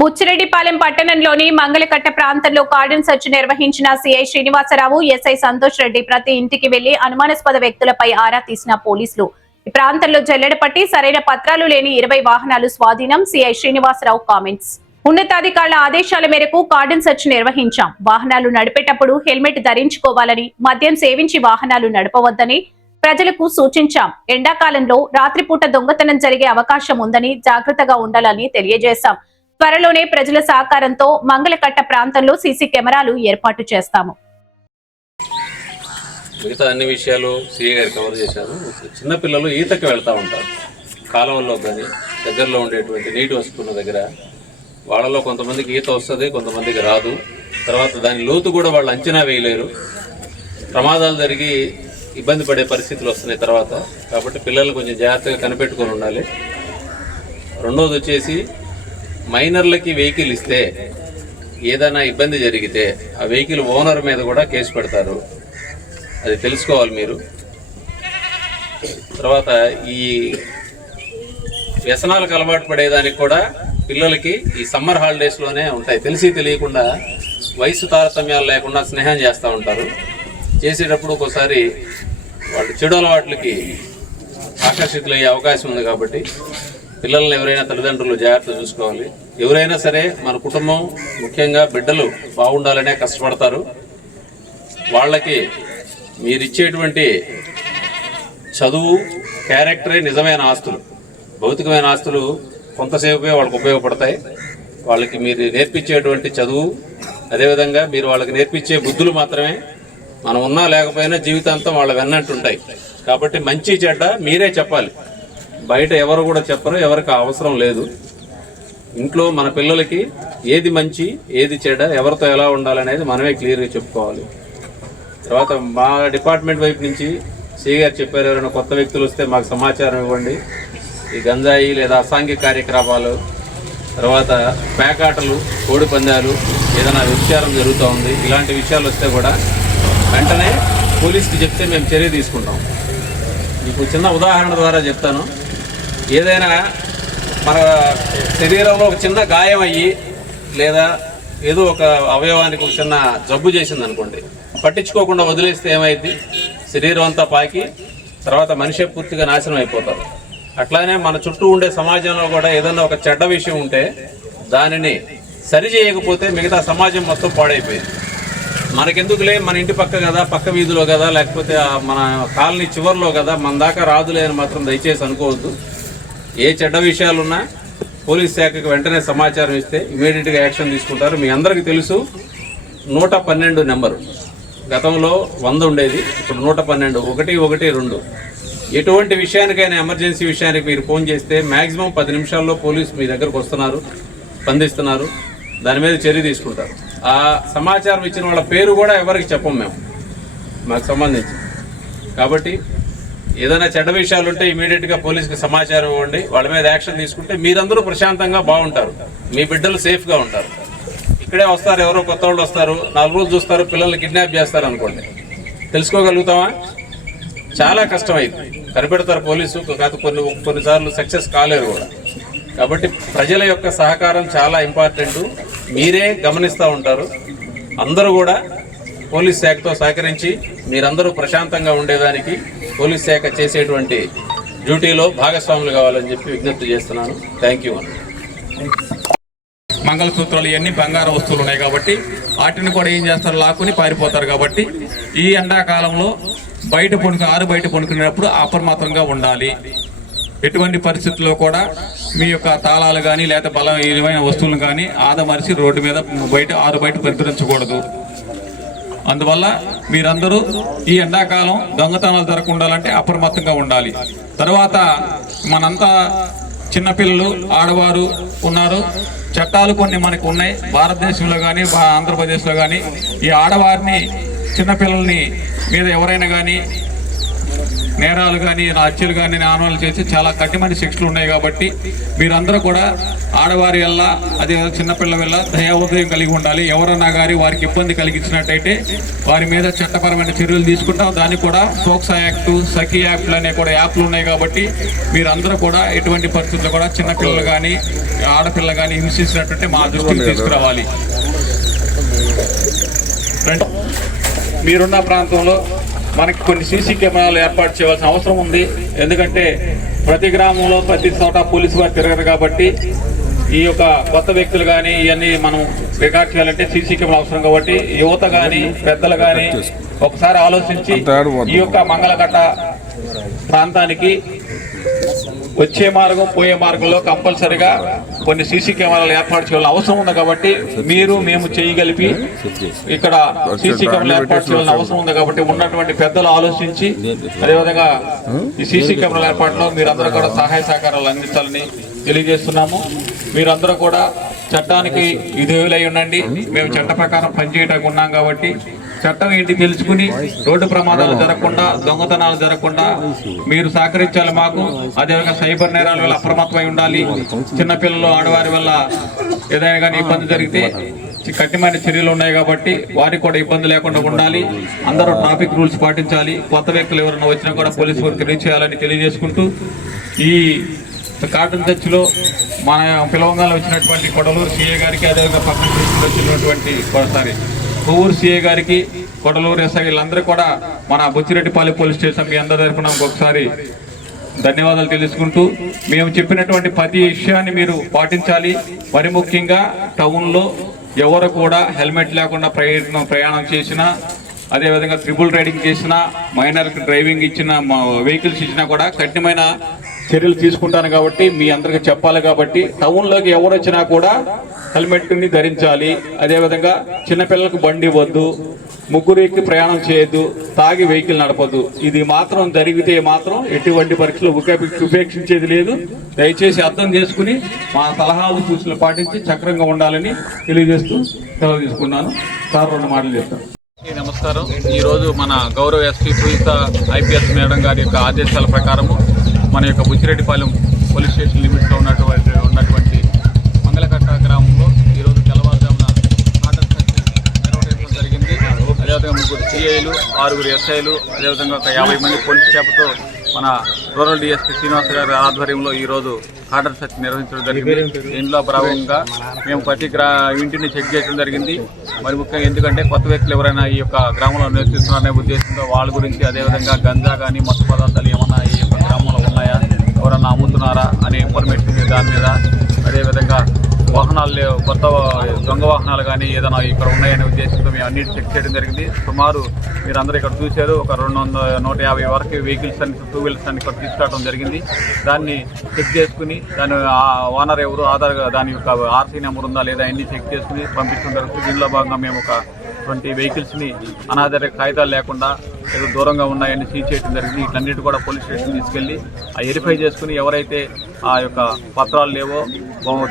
బుచ్చిరెడ్డిపాలెం పట్టణంలోని మంగళకట్ట ప్రాంతంలో cordon search నిర్వహించిన సిఐ శ్రీనివాసరావు, ఎస్ఐ సంతోష్ రెడ్డి ప్రతి ఇంటికి వెళ్లి అనుమానాస్పద వ్యక్తులపై ఆరా తీసిన పోలీసులు ఈ ప్రాంతంలో జల్లెడపట్టి సరైన పత్రాలు లేని 20 వాహనాలు స్వాధీనం. CI Srinivasarao comments. ఉన్నతాధికారుల ఆదేశాల మేరకు కార్డన్ సెర్చ్ నిర్వహించాం. వాహనాలు నడిపేటప్పుడు హెల్మెట్ ధరించుకోవాలని, మద్యం సేవించి వాహనాలు నడపవద్దని ప్రజలకు సూచించాం. ఎండాకాలంలో రాత్రిపూట దొంగతనం జరిగే అవకాశం ఉందని జాగ్రత్తగా ఉండాలని తెలియజేశాం. త్వరలోనే ప్రజల సహకారంతో మంగళకట్ట ప్రాంతంలో సీసీ కెమెరాలు ఏర్పాటు చేస్తాము. మిగతా అన్ని విషయాలు సిఐ గారు కవర్ చేశారు. చిన్నపిల్లలు ఈతకి వెళ్తూ ఉంటారు కాలువల్లో కానీ దగ్గరలో ఉండేటువంటి నీటి వస్తున్న దగ్గర. వాళ్ళలో కొంతమందికి ఈత వస్తుంది, కొంతమందికి రాదు. తర్వాత దాని లోతు కూడా వాళ్ళు అంచనా వేయలేరు. ప్రమాదాలు జరిగి ఇబ్బంది పడే పరిస్థితులు వస్తున్నాయి తర్వాత. కాబట్టి పిల్లలు కొంచెం జాగ్రత్తగా కనిపెట్టుకొని ఉండాలి. రెండోది వచ్చేసి మైనర్లకి వెహికల్ ఇస్తే ఏదైనా ఇబ్బంది జరిగితే ఆ వెహికల్ ఓనర్ మీద కూడా కేసు పెడతారు. అది తెలుసుకోవాలి మీరు. తర్వాత ఈ వ్యసనాలకు అలవాటు పడేదానికి కూడా పిల్లలకి ఈ సమ్మర్ హాలిడేస్లోనే ఉంటాయి. తెలిసి తెలియకుండా వయసు తారతమ్యాలు లేకుండా స్నేహం చేస్తూ ఉంటారు. చేసేటప్పుడు ఒక్కోసారి వాళ్ళు చెడు అలవాట్లకి ఆకర్షితులయ్యే అవకాశం ఉంది. కాబట్టి పిల్లల్ని ఎవరైనా తల్లిదండ్రులు జాగ్రత్త చూసుకోవాలి. ఎవరైనా సరే మన కుటుంబం, ముఖ్యంగా బిడ్డలు బాగుండాలనే కష్టపడతారు. వాళ్ళకి మీరిచ్చేటువంటి చదువు, క్యారెక్టరే నిజమైన ఆస్తులు. భౌతికమైన ఆస్తులు కొంతసేపే వాళ్ళకి ఉపయోగపడతాయి. వాళ్ళకి మీరు నేర్పించేటువంటి చదువు, అదేవిధంగా మీరు వాళ్ళకి నేర్పించే బుద్ధులు మాత్రమే మనం ఉన్నా లేకపోయినా జీవితాంతం వాళ్ళ వెన్నంటుంటాయి. కాబట్టి మంచి చెడ్డ మీరే చెప్పాలి. బయట ఎవరు కూడా చెప్పరు, ఎవరికి అవసరం లేదు. ఇంట్లో మన పిల్లలకి ఏది మంచి, ఏది చెడ్డ, ఎవరితో ఎలా ఉండాలనేది మనమే క్లియర్గా చెప్పుకోవాలి. తర్వాత మా డిపార్ట్మెంట్ వైపు నుంచి సిఐ గారు చెప్పారు, ఎవరైనా కొత్త వ్యక్తులు వస్తే మాకు సమాచారం ఇవ్వండి. ఈ గంజాయి లేదా అసాంఘిక కార్యక్రమాలు, తర్వాత పేకాటలు, కోడి పందాలు, ఏదైనా వ్యభిచారం జరుగుతూ ఉంది, ఇలాంటి విషయాలు వస్తే కూడా వెంటనే పోలీస్కి చెప్తే మేము చర్య తీసుకుంటాం. మీకు చిన్న ఉదాహరణ ద్వారా చెప్తాను. ఏదైనా మన శరీరంలో ఒక చిన్న గాయం అయ్యి లేదా ఏదో ఒక అవయవానికి ఒక చిన్న జబ్బు చేసింది అనుకోండి, పట్టించుకోకుండా వదిలేస్తే ఏమైంది? శరీరం అంతా పాకి తర్వాత మనిషి పూర్తిగా నాశనం అయిపోతారు. అట్లానే మన చుట్టూ ఉండే సమాజంలో కూడా ఏదన్నా ఒక చెడ్డ విషయం ఉంటే దానిని సరి చేయకపోతే మిగతా సమాజం మొత్తం పాడైపోయింది. మనకెందుకులే, మన ఇంటి పక్క కదా, పక్క వీధిలో కదా, లేకపోతే మన కాలనీ చివరిలో కదా, మన దాకా రాదులే అని మాత్రం దయచేసి అనుకోవద్దు. ఏ చెడ్డ విషయాలున్నా పోలీస్ శాఖకు వెంటనే సమాచారం ఇస్తే ఇమీడియట్గా యాక్షన్ తీసుకుంటారు. మీ అందరికీ తెలుసు 112 నెంబరు. గతంలో 100 ఉండేది, ఇప్పుడు 112, 112. ఎటువంటి విషయానికైనా ఎమర్జెన్సీ విషయానికి మీరు ఫోన్ చేస్తే మ్యాక్సిమం 10 నిమిషాల్లో పోలీసు మీ దగ్గరకు వస్తున్నారు, స్పందిస్తున్నారు, దాని మీద చర్య తీసుకుంటారు. ఆ సమాచారం ఇచ్చిన వాళ్ళ పేరు కూడా ఎవరికి చెప్పం మేము, మాకు సంబంధించి. కాబట్టి ఏదైనా చెడ్డ విషయాలు ఉంటే ఇమీడియట్గా పోలీసుకి సమాచారం ఇవ్వండి. వాళ్ళ మీద యాక్షన్ తీసుకుంటే మీరందరూ ప్రశాంతంగా బాగుంటారు, మీ బిడ్డలు సేఫ్గా ఉంటారు. ఇక్కడే వస్తారు, ఎవరో కొత్త వాళ్ళు వస్తారు, 4 రోజులు చూస్తారు, పిల్లల్ని కిడ్నాప్ చేస్తారు అనుకోండి, తెలుసుకోగలుగుతామా? చాలా కష్టమైంది. కనిపెడతారు పోలీసు, కాదు కొన్నిసార్లు సక్సెస్ కాలేరు కూడా. కాబట్టి ప్రజల యొక్క సహకారం చాలా ఇంపార్టెంట్. మీరే గమనిస్తూ ఉంటారు. అందరూ కూడా పోలీస్ శాఖతో సహకరించి మీరందరూ ప్రశాంతంగా ఉండేదానికి పోలీస్ శాఖ చేసేటువంటి డ్యూటీలో భాగస్వాములు కావాలని చెప్పి విజ్ఞప్తి చేస్తున్నాను. Thank you. మంగళసూత్రాలు ఇవన్నీ బంగారం వస్తువులు ఉన్నాయి కాబట్టి వాటిని కూడా ఏం చేస్తారు, లాక్కుని పారిపోతారు. కాబట్టి ఈ ఎండాకాలంలో ఆరు బయట పడుకునేటప్పుడు అప్రమత్తంగా ఉండాలి. ఎటువంటి పరిస్థితుల్లో కూడా మీ యొక్క తాళాలు కానీ లేదా బలమైన వస్తువులు కానీ ఆదమరిచి రోడ్డు మీద ఆరు బయట పెంచకూడదు. అందువల్ల మీరందరూ ఈ ఎండాకాలం దొంగతనాలు జరగకుండాలంటే అప్రమత్తంగా ఉండాలి. తర్వాత మనంతా చిన్నపిల్లలు, ఆడవారు ఉన్నారు. చట్టాలు కొన్ని మనకు ఉన్నాయి భారతదేశంలో కానీ ఆంధ్రప్రదేశ్లో కానీ. ఈ ఆడవారిని, చిన్నపిల్లల్ని మీద ఎవరైనా కానీ నేరాలు కానీ హత్యలు కానీ ఆనవాళ్ళు చేసి చాలా కఠినమైన శిక్షలు ఉన్నాయి. కాబట్టి మీరందరూ కూడా ఆడవారి వల్ల, అదే చిన్నపిల్లల వల్ల దయాహృదయం కలిగి ఉండాలి. ఎవరన్నా కానీ వారికి ఇబ్బంది కలిగించినట్టయితే వారి మీద చట్టపరమైన చర్యలు తీసుకుంటాం. దానికి కూడా పోక్సో యాక్టు, సఖీ యాప్లు అనే కూడా యాప్లు ఉన్నాయి. కాబట్టి మీరందరూ కూడా ఎటువంటి పరిస్థితుల్లో కూడా చిన్నపిల్లలు కానీ ఆడపిల్ల కానీ హింసించినట్టుంటే మా దృష్టికి తీసుకురావాలి. మీరున్న ప్రాంతంలో మనకి కొన్ని సీసీ కెమెరాలు ఏర్పాటు చేయవలసిన అవసరం ఉంది. ఎందుకంటే ప్రతి గ్రామంలో ప్రతి చోట పోలీసు వారు తిరగరు కాబట్టి ఈ యొక్క కొత్త వ్యక్తులు కానీ ఇవన్నీ మనం రికార్డ్ చేయాలంటే సీసీ కెమెరా అవసరం. కాబట్టి యువత కానీ పెద్దలు కానీ ఒకసారి ఆలోచించి ఈ యొక్క మంగళకట్ట ప్రాంతానికి వచ్చే మార్గం పోయే మార్గంలో కంపల్సరిగా కొన్ని సీసీ కెమెరాలు ఏర్పాటు చేయాల్సిన అవసరం ఉంది. కాబట్టి మీరు మేము చేయగలిపి ఇక్కడ సీసీ కెమెరాలు ఏర్పాటు చేయాల్సిన అవసరం ఉంది. కాబట్టి ఉన్నటువంటి పెద్దలు ఆలోచించి అదేవిధంగా ఈ సీసీ కెమెరాల ఏర్పాటులో మీరందరూ కూడా సహాయ సహకారాలు అందించాలని తెలియజేస్తున్నాము. మీరందరూ కూడా చట్టానికి విధేయులై ఉండండి. మేము చట్ట ప్రకారం పనిచేయడానికి ఉన్నాం కాబట్టి చట్టం ఏంటి తెలుసుకుని రోడ్డు ప్రమాదాలు జరగకుండా దొంగతనాలు జరగకుండా మీరు సహకరించాలి మాకు. అదేవిధంగా సైబర్ నేరాల వల్ల అప్రమత్తమై ఉండాలి. చిన్నపిల్లలు ఆడవారి వల్ల ఏదైనా కానీ ఇబ్బంది జరిగితే కఠినమైన చర్యలు ఉన్నాయి కాబట్టి వారికి కూడా ఇబ్బంది లేకుండా ఉండాలి. అందరూ ట్రాఫిక్ రూల్స్ పాటించాలి. కొత్త వ్యక్తులు ఎవరైనా వచ్చినా కూడా పోలీసు వారికి తెలియజేయాలని తెలియజేసుకుంటూ ఈ కాటన్ చర్చిలో మన పిలవంగాలో వచ్చినటువంటి కొడలూరు సిఐ గారికి అదేవిధంగా పక్కన వచ్చినటువంటి కొవ్వూరు సిఐ గారికి కొడలూరు ఎస్ఐ వీళ్ళందరూ కూడా మన బుచ్చిరెడ్డిపాలెం పోలీస్ స్టేషన్ మీ అందరి తరఫున ఒకసారి ధన్యవాదాలు తెలుసుకుంటూ మేము చెప్పినటువంటి ప్రతి విషయాన్ని మీరు పాటించాలి. మరి ముఖ్యంగా టౌన్లో ఎవరు కూడా హెల్మెట్ లేకుండా ప్రయాణం చేసినా అదేవిధంగా ట్రిపుల్ రైడింగ్ చేసినా మైనర్కి డ్రైవింగ్ ఇచ్చిన వెహికల్స్ ఇచ్చినా కూడా కఠినమైన చర్యలు తీసుకుంటాను. కాబట్టి మీ అందరికి చెప్పాలి. కాబట్టి టౌన్లోకి ఎవరు వచ్చినా కూడా హెల్మెట్ని ధరించాలి. అదేవిధంగా చిన్నపిల్లలకు బండి ఇవ్వద్దు, ముగ్గురు ఎక్కి ప్రయాణం చేయొద్దు, తాగి వెహికల్ నడపద్దు. ఇది మాత్రం జరిగితే మాత్రం ఎటువంటి పరీక్షలు ఉపేక్షించేది లేదు. దయచేసి అర్థం చేసుకుని మా సలహాలు సూచనలు పాటించి చక్రంగా ఉండాలని తెలియజేస్తూ సెలవు తీసుకున్నాను. సార్ 2 మాటలు చెప్తాను. నమస్కారం. ఈరోజు మన గౌరవ ఎస్పీ సునీత ఐపీఎస్ మేడం గారి యొక్క ఆదేశాల ప్రకారము మన యొక్క బుచ్చిరెడ్డిపాలెం పోలీస్ స్టేషన్ లిమిట్స్లో ఉన్నటువంటి మంగళకట్ట గ్రామంలో ఈరోజు తెల్లవారుజామున కాటన్ చర్చి నిర్వహించడం జరిగింది. అదేవిధంగా 3 సిఐలు 6 ఎస్ఐలు అదేవిధంగా ఒక 50 మంది పోలీస్ స్టాఫ్తో మన రూరల్ డిఎస్పీ శ్రీనివాస్ గారి ఆధ్వర్యంలో ఈరోజు కాటన్ చర్చి నిర్వహించడం జరిగింది. దీనిలో భాగంగా మేము ప్రతి ఇంటిని చెక్ చేయడం జరిగింది. మరి ముఖ్యంగా ఎందుకంటే కొత్త వ్యక్తులు ఎవరైనా ఈ యొక్క గ్రామంలో నివసిస్తున్నారనే ఉద్దేశంతో వాళ్ళ గురించి అదేవిధంగా గంజా కానీ మత్తు పదార్థాలు ఏమన్నా ఈ యొక్క గ్రామంలో ఉన్నాయా, ఎవరన్నా అమ్ముతున్నారా అనే ఇన్ఫర్మేషన్ దాని మీద, అదేవిధంగా వాహనాలు కొత్త దొంగ వాహనాలు కానీ ఏదైనా ఇక్కడ ఉన్నాయనే ఉద్దేశంతో మేము అన్నిటి చెక్ చేయడం జరిగింది. సుమారు మీరందరూ ఇక్కడ చూశారు ఒక 150 వరకు వెహికల్స్ అన్ని 2 వీలర్స్ అన్ని ఇక్కడ తీసుకురావడం జరిగింది. దాన్ని చెక్ చేసుకుని దాని ఓనర్ ఎవరు, దాని యొక్క ఆర్సీ నెంబర్ ఉందా లేదా అన్ని చెక్ చేసుకుని పంపించడం జరుగుతుంది. దీనిలో భాగంగా మేము ఒక 20 వెహికల్స్ని అనాధార కాగితాలు లేకుండా ఏదో దూరంగా ఉన్నాయని సీజ్ చేయడం జరిగింది. వీటన్నిటి కూడా పోలీస్ స్టేషన్ తీసుకెళ్లి వెరిఫై చేసుకుని ఎవరైతే ఆ యొక్క పత్రాలు లేవో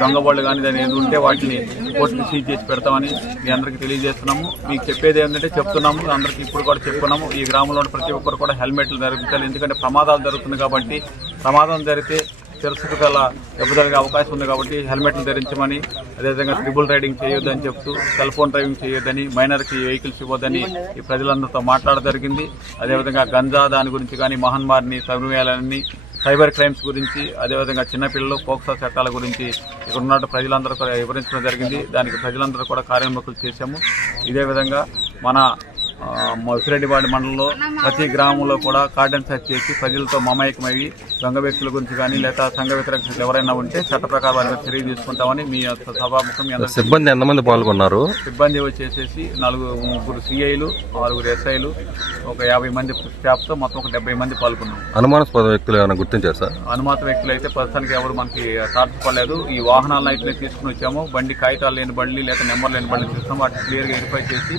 దొంగ వాళ్ళు కానీ దాని ఏది ఉంటే వాటిని కోర్టుని సీజ్ చేసి పెడతామని మీ అందరికీ తెలియజేస్తున్నాము. మీకు చెప్పేది ఏంటంటే చెప్తున్నాము, అందరికీ ఇప్పుడు కూడా చెప్పుకున్నాము. ఈ గ్రామంలో ప్రతి ఒక్కరు కూడా హెల్మెట్లు ధరించాలి. ఎందుకంటే ప్రమాదాలు జరుగుతుంది కాబట్టి ప్రమాదం జరిగితే తెలుసుకు గల దెబ్బతలిగే అవకాశం ఉంది. కాబట్టి హెల్మెట్లు ధరించమని, అదేవిధంగా ట్రిపుల్ రైడింగ్ చేయొద్దని చెప్తూ సెల్ ఫోన్ డ్రైవింగ్ చేయొద్దని, మైనర్కి వెహికల్స్ ఇవ్వద్దని ఈ ప్రజలందరితో మాట్లాడడం జరిగింది. అదేవిధంగా గంజా దాని గురించి కానీ మహమ్మారిని తరిమేయాలని, సైబర్ క్రైమ్స్ గురించి, అదేవిధంగా చిన్నపిల్లలు పోక్సో చట్టాల గురించి ఇక్కడ ఉన్న ప్రజలందరూ కూడా వివరించడం జరిగింది. దానికి ప్రజలందరూ కూడా కార్యోన్ముఖులు చేశాము. ఇదే విధంగా మన బుచ్చిరెడ్డిపాలెం మండలంలో ప్రతి గ్రామంలో కూడా కార్డన్ సెర్చ్ చేసి ప్రజలతో మమేకమయ్యి దొంగ వ్యక్తుల గురించి కానీ లేదా సంఘ వ్యతిరేక ఎవరైనా ఉంటే చట్ట ప్రకారం చర్య తీసుకుంటామని మీ సభాముఖం మీ అందరూ. సిబ్బంది ఎంతమంది పాల్గొన్నారు? సిబ్బంది వచ్చేసేసి 3 సిఐలు 6 ఎస్ఐలు ఒక 50 మంది స్టాఫ్తో మొత్తం ఒక 70 మంది పాల్గొన్నారు. అనుమానాస్పద వ్యక్తులు ఏమైనా గుర్తించారు సార్? అనుమాత వ్యక్తులు అయితే ప్రస్తుతానికి ఎవరు మనకి తార్చుకోలేదు. ఈ వాహనాలను అయితే తీసుకుని వచ్చాము. బండి కాగితాలు లేని బండ్లు లేదా నెంబర్ లేని బండ్లు చూస్తాము. వాటిని క్లియర్గా వెరిఫై చేసి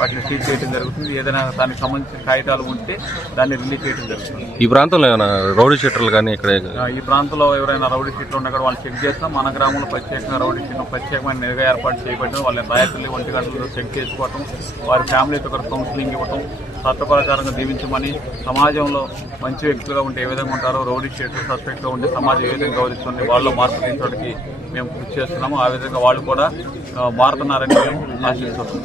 వాటిని సీజ్ చేయడం జరుగుతుంది. ఏదైనా దానికి సంబంధించిన కాగితాలు ఉంటే దాన్ని రిలీజ్ చేయడం జరుగుతుంది. ఈ ప్రాంతంలో ఏమైనా రౌడీ షీటర్లు కానీ ఇక్కడ ఈ ప్రాంతంలో ఎవరైనా రౌడీ షీట్లు ఉన్నా కూడా వాళ్ళు చెక్ చేస్తాం. మన గ్రామంలో ప్రత్యేకంగా రౌడీ షీట్లు ప్రత్యేకమైన నిఘా ఏర్పాటు చేయబడ్డం, వాళ్ళని రాత్రులు 1 గంటల్లో చెక్ చేసుకోవటం, వారి ఫ్యామిలీతో కూడా కౌన్సిలింగ్ ఇవ్వటం, చట్టప్రకారంగా దీవించమని, సమాజంలో మంచి వ్యక్తులుగా ఉంటే ఏ విధంగా ఉంటారో రౌడీ షీట్లు సస్పెక్ట్గా ఉంటే సమాజం ఏ విధంగా గౌరవిస్తుంది వాళ్ళు మార్పు తీసుకోవడానికి మేము కృషి చేస్తున్నాము. ఆ విధంగా వాళ్ళు కూడా మారుతున్నారని మేము ఆశిస్తున్నాము.